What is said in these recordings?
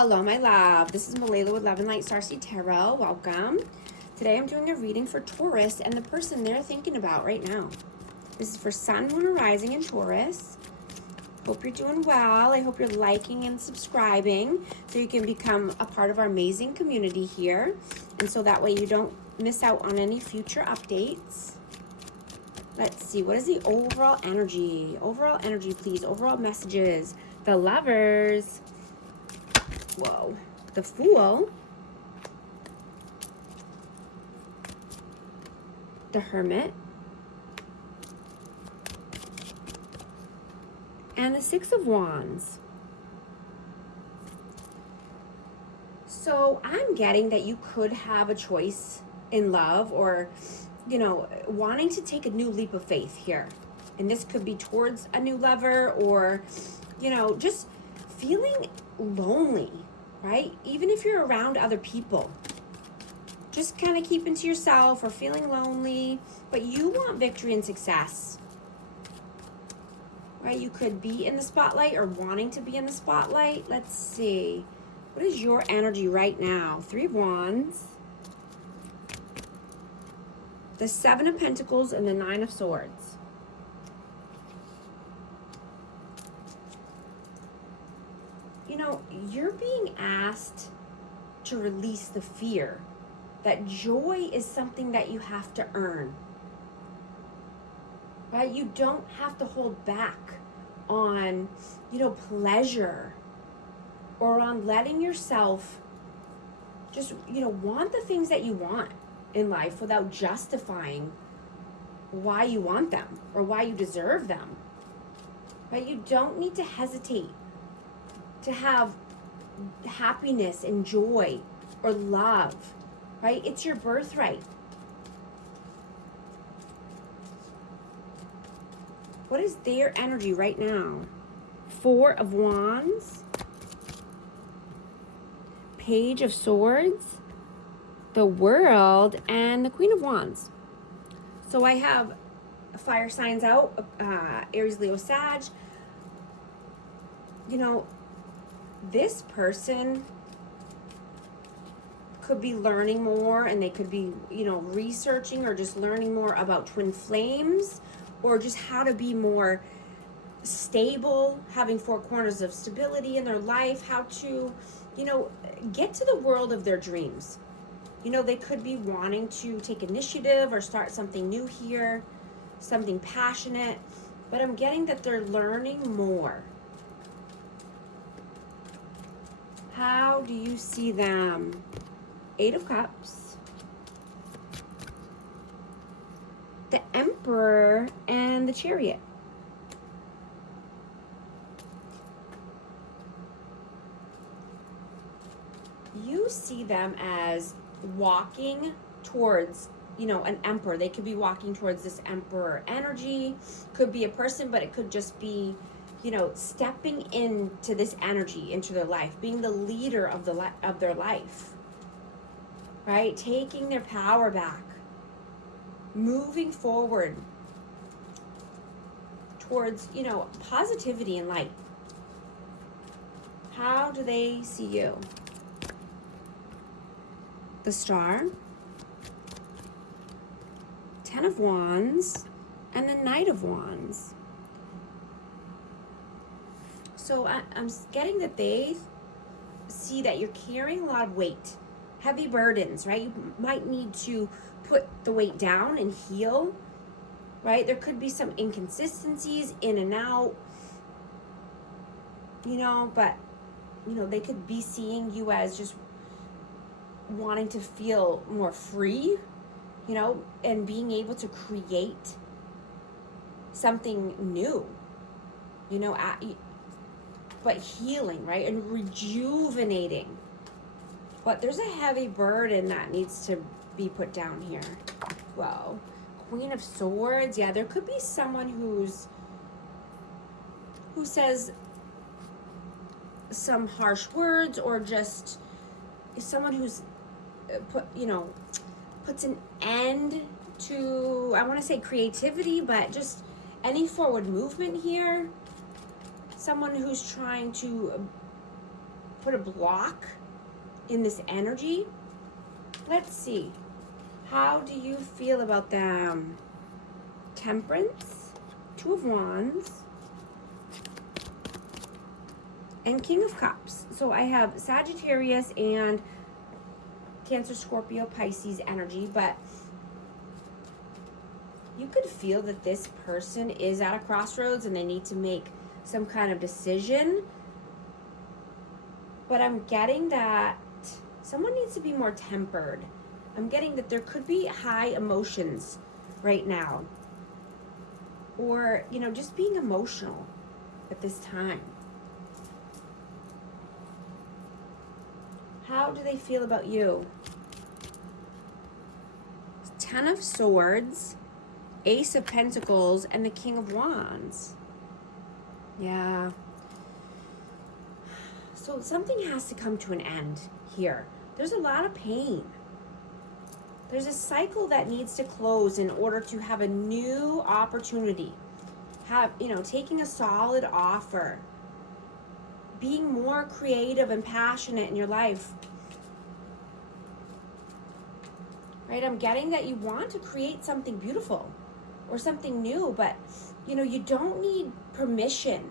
Hello, my love. This is Malayla with Love and Light Starseed Tarot. Welcome. Today I'm doing a reading for Taurus and the person they're thinking about right now. This is for Sun, Moon, or Rising in Taurus. Hope you're doing well. I hope you're liking and subscribing so you can become a part of our amazing community here. And so that way you don't miss out on any future updates. Let's see. What is the overall energy? Overall energy, please. Overall messages. The Lovers. Whoa. The Fool. The Hermit. And the Six of Wands. So I'm getting that you could have a choice in love or, wanting to take a new leap of faith here. And this could be towards a new lover or, just feeling lonely, right? Even if you're around other people. Just kind of keeping to yourself or feeling lonely, but you want victory and success. Right? You could be in the spotlight or wanting to be in the spotlight. Let's see. What is your energy right now? Three of Wands. The Seven of Pentacles and the Nine of Swords. You're being asked to release the fear that joy is something that you have to earn. Right? You don't have to hold back on, pleasure or on letting yourself just, want the things that you want in life without justifying why you want them or why you deserve them. Right? You don't need to hesitate to have happiness and joy or love. Right? It's your birthright. What is their energy right now? Four of Wands. Page of Swords. The World. And the Queen of Wands. So I have fire signs out. Aries, Leo, Sag. This person could be learning more and they could be, researching or just learning more about twin flames or just how to be more stable, having four corners of stability in their life, how to, get to the world of their dreams. They could be wanting to take initiative or start something new here, something passionate, but I'm getting that they're learning more. How do you see them? Eight of Cups, the Emperor, and the Chariot. You see them as walking towards, an emperor. They could be walking towards this emperor energy. Could be a person, but it could just be, stepping into this energy, into their life, being the leader of their life. Right? Taking their power back. Moving forward towards, positivity and light. How do they see you? The Star, Ten of Wands, and the Knight of Wands. So I'm getting that they see that you're carrying a lot of weight. Heavy burdens, right? You might need to put the weight down and heal, right? There could be some inconsistencies in and out, but, they could be seeing you as just wanting to feel more free, and being able to create something new, but healing, right? And rejuvenating. But there's a heavy burden that needs to be put down here. Whoa. Queen of Swords. Yeah, there could be someone who says some harsh words or just someone who's puts an end to, I want to say creativity, but just any forward movement here. Someone who's trying to put a block in this energy. Let's see. How do you feel about them? Temperance, Two of Wands, and King of Cups. So I have Sagittarius and Cancer, Scorpio, Pisces energy, but you could feel that this person is at a crossroads and they need to make some kind of decision. But I'm getting that someone needs to be more tempered. I'm getting that there could be high emotions right now. Or, you know, just being emotional at this time. How do they feel about you? Ten of Swords, Ace of Pentacles, and the King of Wands. Yeah. So something has to come to an end here. There's a lot of pain. There's a cycle that needs to close in order to have a new opportunity. Taking a solid offer. Being more creative and passionate in your life. Right? I'm getting that you want to create something beautiful or something new, but you don't need permission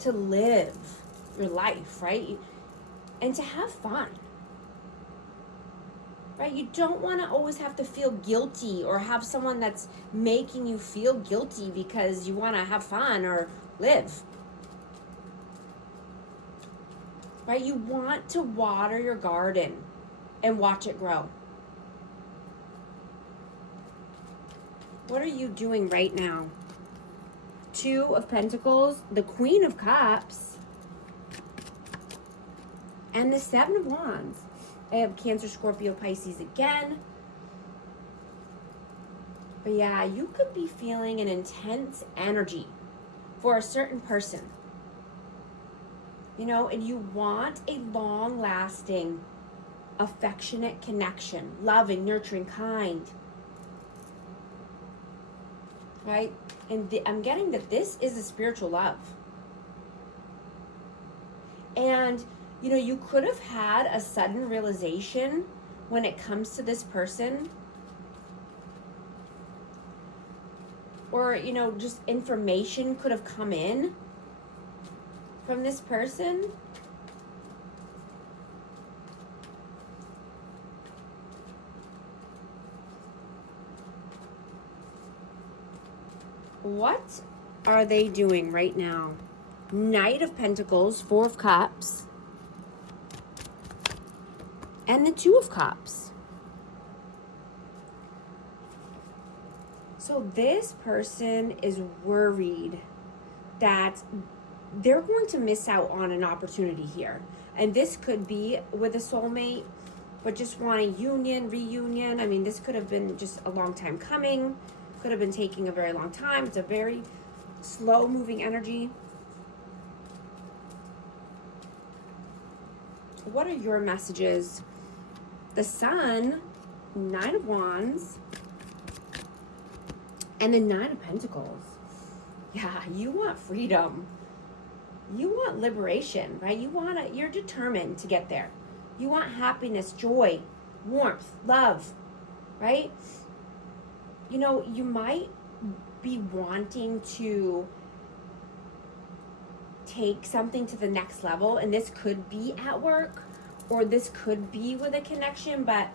to live your life, right? And to have fun. Right? You don't want to always have to feel guilty or have someone that's making you feel guilty because you want to have fun or live. Right? You want to water your garden and watch it grow. What are you doing right now? Two of Pentacles, the Queen of Cups, and the Seven of Wands. I have Cancer, Scorpio, Pisces again. But yeah, you could be feeling an intense energy for a certain person. And you want a long-lasting, affectionate connection, loving, nurturing, kind. Right? And I'm getting that this is a spiritual love. And you could have had a sudden realization when it comes to this person. Or, just information could have come in from this person. What are they doing right now? Knight of Pentacles, Four of Cups, and the Two of Cups. So this person is worried that they're going to miss out on an opportunity here. And this could be with a soulmate, but just want a union, reunion. I mean, this could have been just a long time coming. Could have been taking a very long time. It's a very slow moving energy. What are your messages? The Sun, Nine of Wands, and the Nine of Pentacles. Yeah, you want freedom. You want liberation, right? You're determined to get there. You want happiness, joy, warmth, love, right? You might be wanting to take something to the next level, and this could be at work or this could be with a connection, but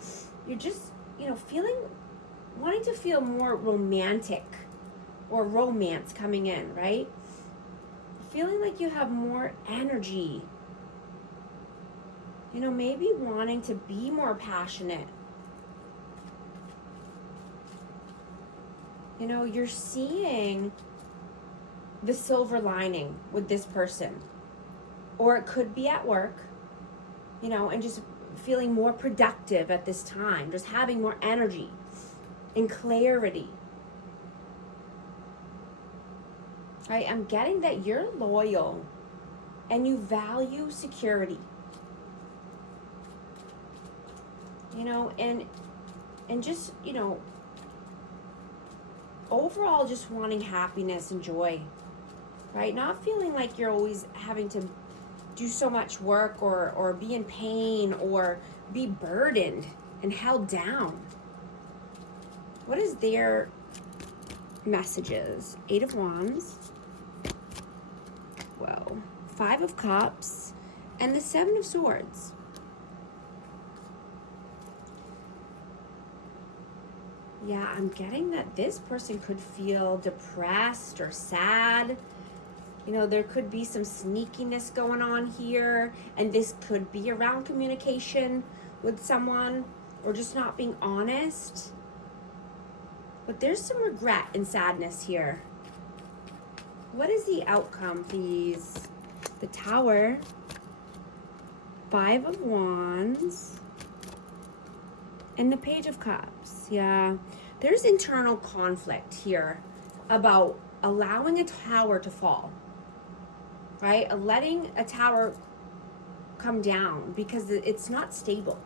you're just, wanting to feel more romantic or romance coming in, right? Feeling like you have more energy. Maybe wanting to be more passionate. You're seeing the silver lining with this person. Or it could be at work, and just feeling more productive at this time. Just having more energy and clarity. Right? I'm getting that you're loyal and you value security. And just, overall just wanting happiness and joy, right? Not feeling like you're always having to do so much work or be in pain or be burdened and held down. What is their messages? 8 of Wands. Whoa. 5 of Cups. And the 7 of Swords. Yeah, I'm getting that this person could feel depressed or sad. You know, there could be some sneakiness going on here, and this could be around communication with someone or just not being honest. But there's some regret and sadness here. What is the outcome, please? The Tower, 5 of Wands, and the Page of Cups. Yeah, there's internal conflict here about allowing a tower to fall, right? Letting a tower come down because it's not stable.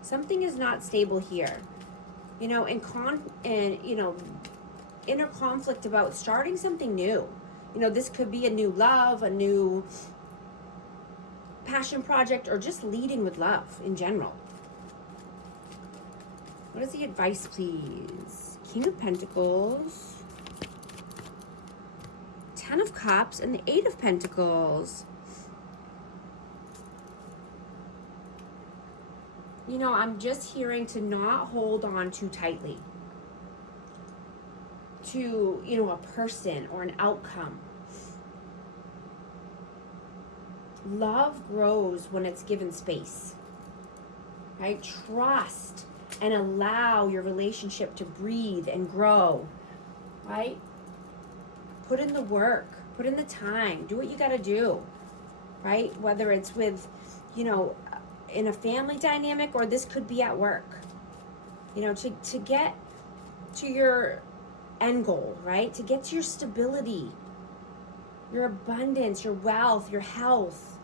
Something is not stable here, you know, and you know, inner conflict about starting something new. You know, this could be a new love, a new passion project, or just leading with love in general. What is the advice, please? King of Pentacles, 10 of Cups, and the 8 of Pentacles. You know, I'm just hearing to not hold on too tightly to, you know, a person or an outcome. Love grows when it's given space, right? Trust and allow your relationship to breathe and grow, right? Put in the work, put in the time, do what you got to do, right? Whether it's with, you know, in a family dynamic, or this could be at work, you know, to get to your end goal, right? To get to your stability, your abundance, your wealth, your health,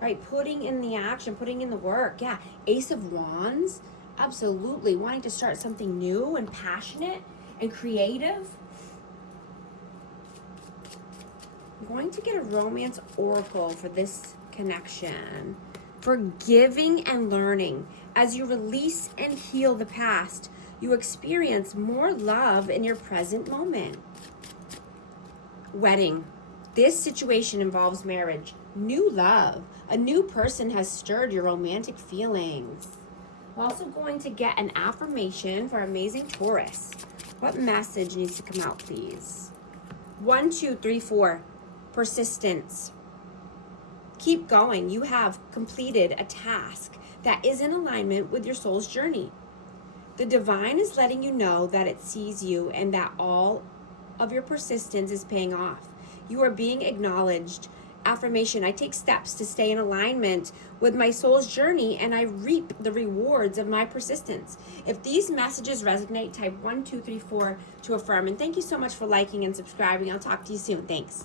right? Putting in the action, putting in the work. Yeah, Ace of Wands, absolutely. Wanting to start something new and passionate and creative. I'm going to get a romance oracle for this connection. Forgiving and learning. As you release and heal the past, you experience more love in your present moment. Wedding. This situation involves marriage, new love. A new person has stirred your romantic feelings. We're also going to get an affirmation for amazing Taurus. What message needs to come out, please? 1, 2, 3, 4. Persistence. Keep going. You have completed a task that is in alignment with your soul's journey. The divine is letting you know that it sees you and that all of your persistence is paying off. You are being acknowledged. Affirmation: I take steps to stay in alignment with my soul's journey and I reap the rewards of my persistence. If these messages resonate, type 1, 2, 3, 4 to affirm. And thank you so much for liking and subscribing. I'll talk to you soon. Thanks.